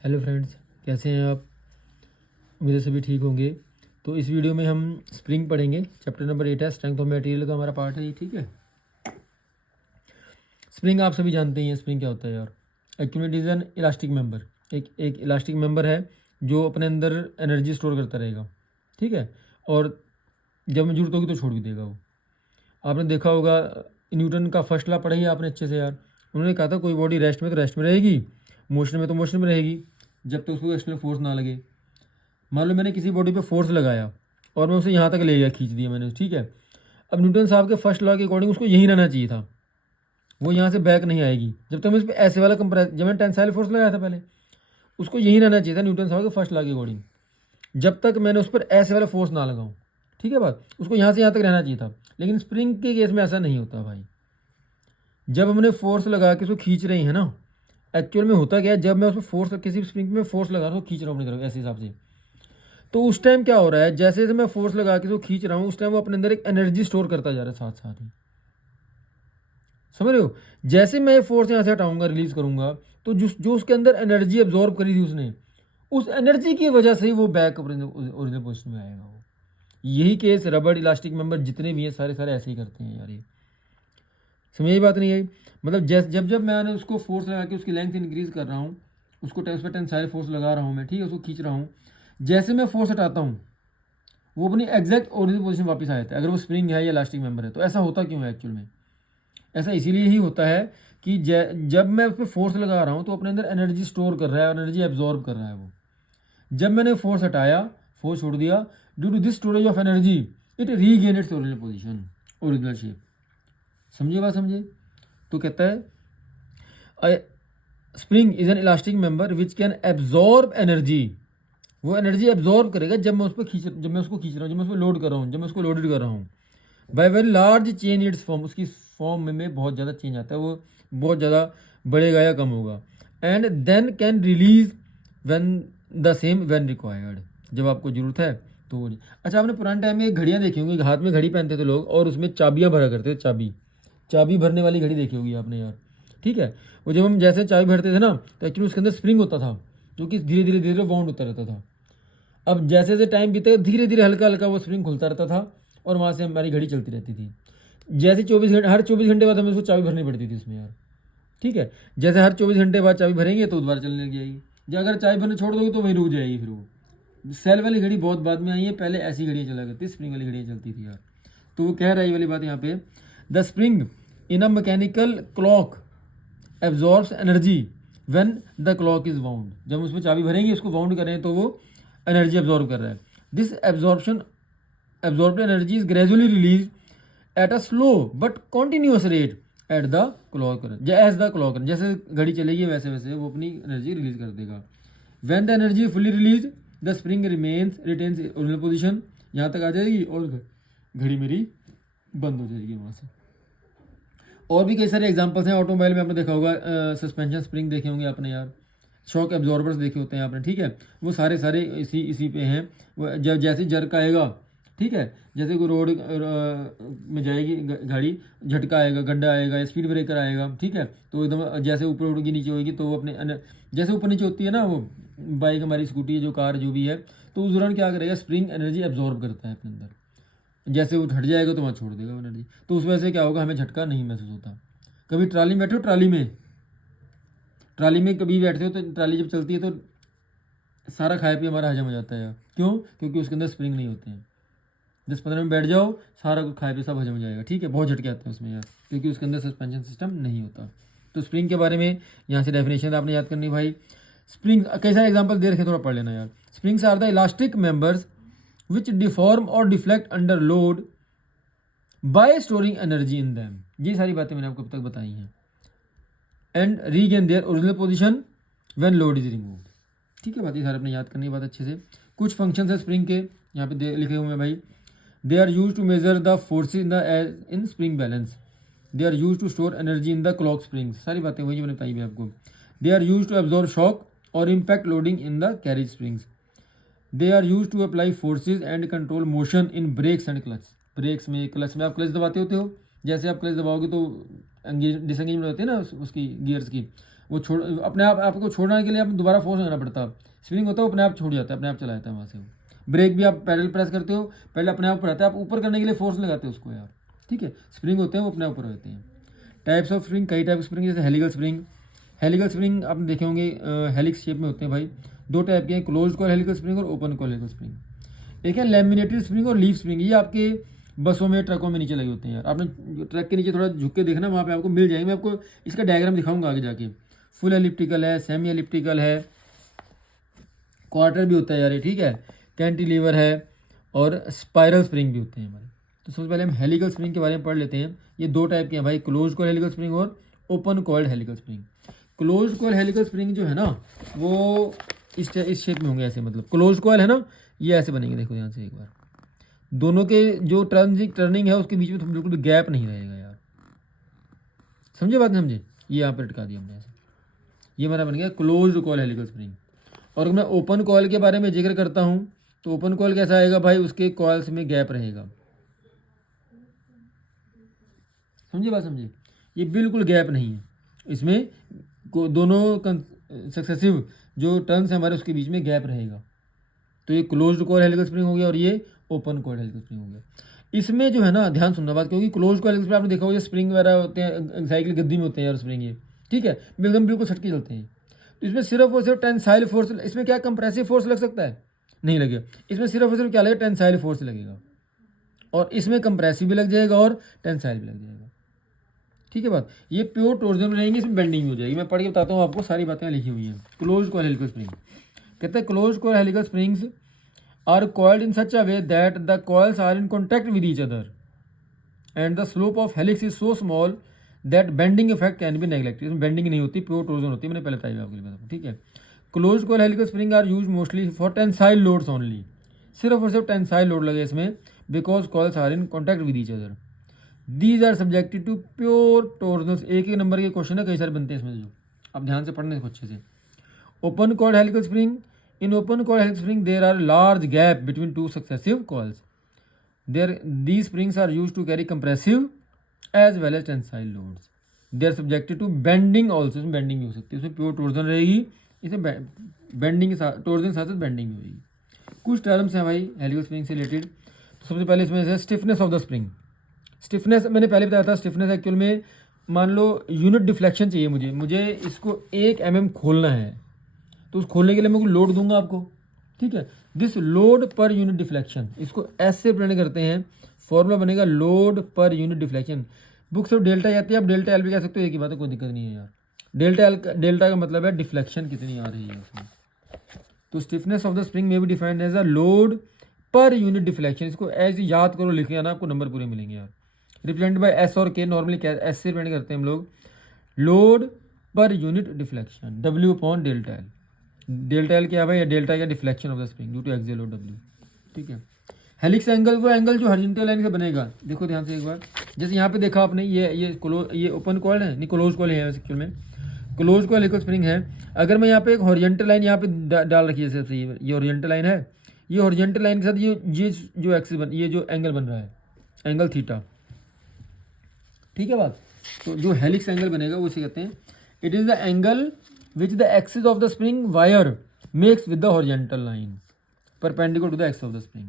Hello friends, कैसे हैं आप? उम्मीद है सभी ठीक होंगे। तो इस वीडियो में हम स्प्रिंग पढ़ेंगे। चैप्टर नंबर 8 है, स्ट्रेंथ ऑफ मटेरियल का हमारा पार्ट है ये। ठीक है। स्प्रिंग आप सभी जानते ही हैं, स्प्रिंग क्या होता है यार। Actually it is an elastic member. एक इलास्टिक मेंबर है जो अपने अंदर एनर्जी स्टोर करता रहेगा। ठीक है। और जब में जरूरत होगी तो छोड़ भी देगा वो। आपने देखा होगा, न्यूटन का फर्स्ट लॉ पढ़ा ही है आपने अच्छे से यार। उन्होंने कहा था कोई बॉडी रेस्ट में तो रेस्ट में रहेगी, मोशन में तो मोशन में रहेगी, जब तक उसको एक्सटर्नल फोर्स ना लगे। मान लो मैंने किसी बॉडी पे फोर्स लगाया और मैं उसे यहाँ तक ले गया, खींच दिया मैंने। ठीक है। अब न्यूटन साहब के फर्स्ट लॉ के अकॉर्डिंग उसको यहीं रहना चाहिए था, वो यहाँ से बैक नहीं आएगी जब तक मैं इस पर ऐसे वाला कंप्रेस, जब मैंने टेंसाइल फोर्स लगाया था पहले, उसको यहीं रहना चाहिए था न्यूटन साहब के फर्स्ट लॉ के अकॉर्डिंग, जब तक मैंने उस पर ऐसे वाला फोर्स ना लगाऊं। ठीक है बात, उसको यहाँ से यहाँ तक रहना चाहिए था। लेकिन स्प्रिंग के केस में ऐसा नहीं होता भाई। जब हमने फोर्स लगा के उसको खींच रहे हैं ना, एक्चुअल में होता क्या है, जब मैं उसमें फोर्स, किसी स्प्रिंग में फोर्स लगा रहा हूँ, खींच रहा हूँ अपनी तरफ ऐसे हिसाब से, तो उस टाइम क्या हो रहा है, जैसे जैसे मैं फोर्स लगा के उसको खींच रहा हूँ, उस टाइम वो अपने अंदर एक एनर्जी स्टोर करता जा रहा है साथ साथ ही। समझ रहे हो? जैसे मैं फोर्स यहाँ से हटाऊंगा, रिलीज करूंगा, तो जो उसके अंदर एनर्जी एब्जॉर्ब करी थी उसने, उस एनर्जी की वजह से ही वो बैक ओरिजिनल पोजिशन में आएगा वो। यही केस रबड़ इलास्टिक मेंबर जितने भी हैं सारे सारे ऐसे ही करते हैं यार ये। समझ बात नहीं आई? मतलब जब जब मैंने उसको फोर्स लगा के उसकी लेंथ इंक्रीज कर रहा हूँ, उसको उस पर टेंसाइल फोर्स लगा रहा हूँ मैं, ठीक है, उसको खींच रहा हूँ, जैसे मैं फोर्स हटाता हूँ वो अपनी एग्जैक्ट ओरिजिनल पोजीशन वापस आ जाता है, अगर वो स्प्रिंग है या इलास्टिक मेंबर है तो। ऐसा होता क्यों है एक्चुअल में? ऐसा इसीलिए ही होता है कि जब मैं उस पर फोर्स लगा रहा हूँ तो अपने अंदर एनर्जी स्टोर कर रहा है, एनर्जी एब्जॉर्ब कर रहा है वो। जब मैंने फोर्स हटाया, फोर्स छोड़ दिया, due to this storage of energy it regain its original position, original shape. समझे बात? समझे? तो कहता है spring is an elastic member which can absorb energy. वो एनर्जी एब्जॉर्ब करेगा जब मैं उसको खींच रहा हूँ, जब मैं उसको लोड कर रहा हूँ, जब मैं उसको लोडेड कर रहा हूँ। By very large change its form, उसकी फॉर्म में बहुत ज़्यादा चेंज आता है, वो बहुत ज़्यादा बढ़ेगा या कम होगा। And then can release when the same when required, जब आपको ज़रूरत है तो वो। अच्छा, आपने पुराने टाइम में घड़ियाँ देखी होंगी, हाथ में घड़ी पहनते थे लोग और उसमें चाबियाँ भरा करते थे, चाबी भरने वाली घड़ी देखी होगी आपने यार। ठीक है। वो जब हम जैसे चाबी भरते थे ना, तो एक्चुअली उसके अंदर स्प्रिंग होता था जो कि धीरे धीरे धीरे बाउंड होता रहता था। अब जैसे जैसे टाइम बीते धीरे धीरे हल्का हल्का वो स्प्रिंग खुलता रहता था और वहाँ से हमारी घड़ी चलती रहती थी। जैसे 24 घंटे, हर 24 घंटे बाद हमें उसको चाबी भरनी पड़ती थी उसमें यार। ठीक है। जैसे हर 24 घंटे बाद चाबी भरेंगे तो दोबारा चलने लग जाएगी, या अगर चाबी भरने छोड़ दोगे तो वहीं रुक जाएगी फिर वो। सेल वाली घड़ी बहुत बाद में आई है, पहले ऐसी घड़ियाँ चला करती, स्प्रिंग वाली घड़ियाँ चलती थी यार। तो वो कह रहा है ये वाली बात यहाँ पे, the spring in a mechanical clock absorbs energy when the clock is wound. जब हम उसमें चाबी भरेंगे, उसको वाउंड करें, तो वो एनर्जी एब्जॉर्ब कर रहा है। This absorbed energy is gradually release at a slow but continuous rate at the clock, as the clock, जैसे घड़ी चलेगी वैसे वैसे वो अपनी एनर्जी रिलीज कर देगा। When the energy fully release the spring retains original position, यहाँ तक आ जाएगी और घड़ी मेरी बंद हो जाएगी वहाँ से। और भी कई सारे एग्जांपल्स हैं। ऑटोमोबाइल में आपने देखा होगा, सस्पेंशन स्प्रिंग देखे होंगे आपने यार, शॉक एब्जॉर्बर्स देखे होते हैं आपने। ठीक है। वो सारे सारे इसी पे हैं। वो जब जैसे जर्क आएगा, ठीक है, जैसे कोई रोड में जाएगी गाड़ी, झटका आएगा, गड्ढा आएगा, स्पीड ब्रेकर आएगा, ठीक है, तो एकदम जैसे ऊपर उड़गी नीचे होगी तो वो अपने जैसे ऊपर नीचे होती है ना वो बाइक, हमारी स्कूटी है, जो कार जो भी है, तो उस दौरान क्या करेगा, स्प्रिंग एनर्जी एब्जॉर्ब करता है अपने अंदर। जैसे वो हट जाएगा तो वहाँ छोड़ देगा एनर्जी, तो उस वजह से क्या होगा, हमें झटका नहीं महसूस होता। कभी ट्राली में बैठे हो, ट्राली में कभी बैठते हो तो ट्राली जब चलती है तो सारा खाया पिया हमारा हजम हो जाता है। क्यों? क्योंकि उसके अंदर स्प्रिंग नहीं होते हैं। 10-15 मिनट बैठ जाओ, सारा कुछ खाया पिया सब हजम हो जाएगा। ठीक है। बहुत झटके आते हैं उसमें यार, क्योंकि उसके अंदर सस्पेंशन सिस्टम नहीं होता। तो स्प्रिंग के बारे में यहाँ से डेफिनेशन आपने याद करनी भाई। स्प्रिंग कई सारे एग्जाम्पल दे रखे, थोड़ा पढ़ लेना यार। Springs are the elastic members which deform और deflect under load by storing energy in them. ये सारी बातें मैंने आपको अब तक बताई हैं। And regain their original position when load is remove. ठीक है बात, ये सारे अपने याद करनी है बात अच्छे से। कुछ फंक्शंस है स्प्रिंग के, यहाँ पे लिखे हुए हैं भाई। They are use to measure the forces in spring balance. They are use to store energy in the clock springs. सारी बातें वही जो मैंने बताई भी आपको। They are use to absorb shock और impact loading in the carriage springs. They are use to apply forces and control motion in brakes and clutch. Brakes में, क्लच में आप क्लच दबाते होते हो, जैसे आप क्लच दबाओगे तो डिसंगेजमेंट होती है ना उसकी गियर्स की, वो छोड़ अपने आप आपको छोड़ने के लिए आप दोबारा फोर्स करना पड़ता है। स्प्रिंग होता है वो अपने आप छोड़ जाता है, अपने आप चला जाता है वहाँ से। ब्रेक भी आप पैडल प्रेस करते हो, पहले अपने आप ऊपर आता है, आप ऊपर करने के लिए फोर्स लगाते हो उसको यार, ठीक है। स्प्रिंग होते हैं वो अपने ऊपर होते हैं। टाइप्स ऑफ स्प्रिंग, कई टाइप ऑफ स्प्रिंग, जैसे हेलिकल स्प्रिंग। हेलिकल स्प्रिंग आप देखे होंगे हेलिक्स शेप में होते हैं भाई। दो टाइप के हैं, क्लोज कॉइल हेलिकल स्प्रिंग और ओपन कॉइल हेलिकल स्प्रिंग। एक है लैमिनेटेड स्प्रिंग और लीफ स्प्रिंग। ये आपके बसों में ट्रकों में नीचे लगे होते हैं यार। आपने ट्रक के नीचे थोड़ा झुक के देखना, वहाँ पे आपको मिल जाएंगे। मैं आपको इसका डायग्राम दिखाऊंगा आगे जाके। फुल एलिप्टिकल है, सेमी एलिप्टिकल है, क्वार्टर भी होता है यार ये, ठीक है। कैंटिलीवर है और स्पाइरल स्प्रिंग भी होते हैं हमारे। तो सबसे पहले हम हेलिकल स्प्रिंग के बारे में पढ़ लेते हैं। ये दो टाइप के हैं भाई, क्लोज कॉइल हेलिकल स्प्रिंग और open coiled helical spring. Close coil helical spring जो है ना वो इस शेप में होंगे ऐसे, मतलब क्लोज कॉइल है ना ये ऐसे बनेंगे, देखो ध्यान से एक बार। दोनों के जो टर्निंग है उसके बीच में तो बिल्कुल भी गैप नहीं रहेगा यार, समझे बात नहीं समझे। ये यहाँ पर लटका दिया हमने ऐसे, ये हमारा बन गया क्लोज्ड कॉइल हेलिकल स्प्रिंग। और अगर मैं ओपन कॉइल के बारे में जिक्र करता हूँ तो ओपन कॉइल कैसा आएगा भाई, उसके कॉइल्स में गैप रहेगा, समझे बात समझे। ये बिल्कुल गैप नहीं है इसमें, दोनों सक्सेसिव जो टर्न्स हैं हमारे उसके बीच में गैप रहेगा। तो ये क्लोज्ड कॉइल हेलिकल स्प्रिंग हो गया और ये ओपन कॉइल हेलिकल स्प्रिंग हो गया। इसमें जो है ना ध्यान सुनना बात, क्योंकि क्लोज कॉइल हेलिकल स्प्रिंग आपने देखा होगा स्प्रिंग वगैरह होते हैं साइकिल गद्दी में होते हैं यार स्प्रिंग ये, ठीक है, एकदम बिल्कुल सटके चलते हैं। तो इसमें सिर्फ और सिर्फ टेंसाइल फोर्स, इसमें क्या कंप्रेसिव फोर्स लग सकता है, नहीं लगेगा। इसमें सिर्फ और सिर्फ क्या लगेगा, टेंसाइल फोर्स लगेगा। और इसमें कंप्रेसिव भी लग जाएगा और टेंसाइल भी लग जाएगा, ठीक है बात। ये प्योर टॉर्जन में रहेंगे, इसमें बेंडिंग भी हो जाएगी। मैं पढ़ के बताता हूँ आपको, सारी बातें लिखी हुई हैं। क्लोज कॉइल हेलिकल स्प्रिंग कहते हैं, close coil helical springs are coiled in such a way that the coils are in contact with each other and the slope of helix is so small that bending effect can be neglected। इसमें bending नहीं होती, pure torsion होती है, मैंने पहले बताया आपके लिए, ठीक है। Close coil helical spring are use mostly for tensile loads only, सिर्फ और सिर्फ टेंसाइल लोड लगे इसमें, because coils are in contact with each other. These are subjected to pure torsions. एक एक नंबर के क्वेश्चन है, कई सारे बनते हैं इसमें, जो आप ध्यान से पढ़ने अच्छे से। Open coil helical spring, in open coil heलिकल spring there are large gap between two successive coils. These springs are used to carry compressive as well as tensile loads. They are subjected to bending also। इसमें bending भी हो सकती है, इसमें pure torsion रहेगी, इसमें bending torsion के साथ साथ बेंडिंग भी होगी। कुछ टर्म्स हैं भाई हेलिकल स्प्रिंग से रिलेटेड। तो सबसे पहले इसमें से stiffness of the spring. Stiffness मैंने पहले बताया था, स्टिफनेस एक्चुअल में मान लो यूनिट डिफ्लेक्शन चाहिए मुझे इसको 1 mm खोलना है, तो उस खोलने के लिए मैं लोड दूंगा आपको, ठीक है। This load per unit deflection, इसको ऐसे रिप्रेजेंट करते हैं, फॉर्मूला बनेगा load per unit deflection. Book सिर्फ डेल्टा जाती है, आप डेल्टा एल भी कह सकते हो, एक ही बात है, कोई दिक्कत नहीं है यार। डेल्टा का मतलब है डिफ्लेक्शन कितनी आ रही है उसमें। तो स्टिफनेस ऑफ द स्प्रिंग में भी defined as a load per unit deflection. इसको ऐसे याद करो, लिख लिया ना, आपको नंबर पूरे मिलेंगे यार। रिप्रेजेंट बाय एस और के, नॉर्मली एस से रिप्रेजेंट करते हैं हम लोग, load per unit deflection, W upon delta L. Delta L क्या है भाई, डेल्टा का deflection of the spring due to axial load W, ठीक है। हेलिक्स एंगल वो एंगल जो हॉरिजॉन्टल लाइन से बनेगा, देखो ध्यान से एक बार। जैसे यहाँ पे देखा आपने, ये ओपन कॉइल है, नहीं क्लोज कॉइल है एक्चुअल में, क्लोज कॉइल हेलिकल स्प्रिंग है। अगर मैं यहाँ पे एक हॉरिजॉन्टल लाइन यहाँ पे डाल रखी है, जैसे ये हॉरिजॉन्टल लाइन है, ये हॉरिजॉन्टल लाइन के साथ ये जो एक्सिस ये जो एंगल बन रहा है, एंगल थीटा, ठीक है बात। तो जो हेलिक्स एंगल बनेगा वो इसे कहते हैं, it is the angle which the axis of the spring wire makes with the horizontal line perpendicular to the axis of the spring।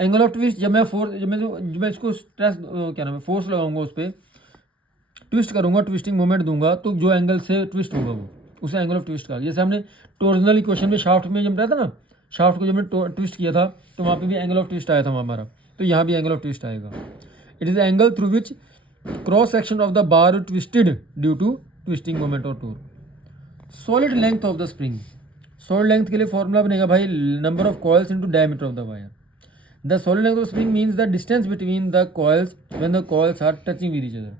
Angle of twist, जब मैं इसको स्ट्रेस क्या नाम है फोर्स लगाऊंगा, उस पर ट्विस्ट करूंगा, ट्विस्टिंग मोमेंट दूंगा, तो जो एंगल से ट्विस्ट होगा वो उसे एंगल ऑफ ट्विस्ट कहा। जैसे हमने टॉर्जनल इक्वेशन में शाफ्ट में जब रहा था ना, शाफ्ट को जब हमने ट्विस्ट किया था तो वहाँ पे भी एंगल ऑफ ट्विस्ट आया था हमारा, तो यहाँ भी एंगल ऑफ ट्विस्ट आएगा। It is the angle through which cross section of the bar twisted due to twisting moment और torque. Solid length of the spring, solid length के लिए फॉर्मूला बनेगा भाई, number of coils into diameter of the wire. The solid length of spring means the distance between the coils when the coils are touching with each other.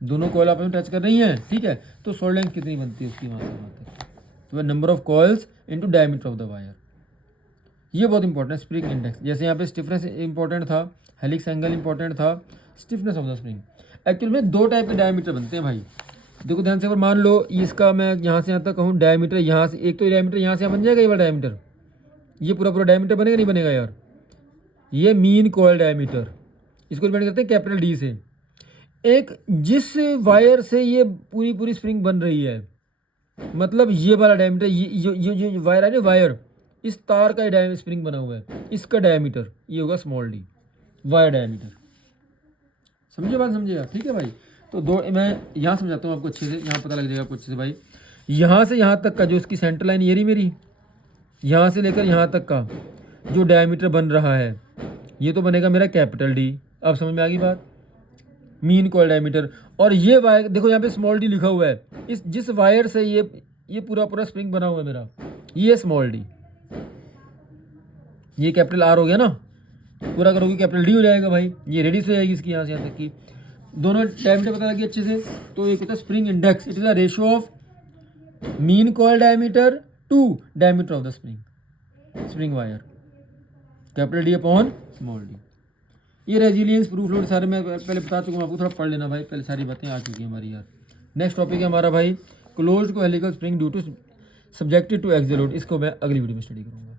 दोनों coil आपस में touch कर रही हैं, ठीक है, तो सॉलिड लेंथ कितनी बनती है उसकी, वहाँ से वहाँ तक, तो number of coils into diameter of the wire. ये बहुत इंपॉर्टेंट है स्प्रिंग इंडेक्स। जैसे यहाँ पे स्टिफनेस इंपॉर्टेंट था, हेलिक्स एंगल इंपॉर्टेंट था, stiffness of the spring. Actual में 2 टाइप के डायमीटर बनते हैं भाई, देखो ध्यान से। अगर मान लो इसका मैं यहाँ से यहाँ तक कहूँ डायमीटर, यहाँ से एक तो डायमीटर यहाँ से बन जाएगा, ये वाला डायमीटर, ये पूरा डायमीटर बनेगा नहीं बनेगा यार, ये मीन कॉइल डायमीटर, इसको डिपेंड करते हैं कैपिटल डी से। एक जिस वायर से ये पूरी स्प्रिंग बन रही है, मतलब ये वाला डायमीटर, ये वायर है ना, वायर, इस तार का डायमीटर स्प्रिंग बना हुआ है, इसका डायमीटर ये होगा स्मॉल डी, वायर डायमीटर। समझे बात, समझिएगा, ठीक है भाई। तो दो मैं यहाँ समझाता हूँ आपको अच्छे से, यहाँ पता लग जाएगा आपको अच्छे से भाई। यहाँ से यहाँ तक का जो इसकी सेंटर लाइन ये रही मेरी, यहाँ से लेकर यहाँ तक का जो डायमीटर बन रहा है ये तो बनेगा मेरा कैपिटल डी। अब समझ में आ गई बात, मीन कॉइल डायमीटर। और ये वायर देखो यहाँ पे स्मॉल डी लिखा हुआ है, इस जिस वायर से ये पूरा पूरा स्प्रिंग बना हुआ है मेरा, ये स्मॉल डी, ये कैपिटल आर हो गया ना, पूरा करोगे कैपिटल डी हो जाएगा भाई। ये रेडियस हो जाएगी इसकी यहाँ से यहाँ तक की, दोनों डायमीटर पता लगी अच्छे से। तो एक होता है spring index, it is the ratio of mean coil diameter to diameter of the spring wire, capital D upon small d. ये रेजिलियंस, प्रूफ लोड सारे मैं पहले बता चुका हूँ आपको, थोड़ा पढ़ लेना भाई, पहले सारी बातें आ चुकी हैं हमारी यार। नेक्स्ट टॉपिक है हमारा भाई closed coil helical spring due to subjected to axial load, इसको मैं अगली वीडियो में स्टडी करूँगा।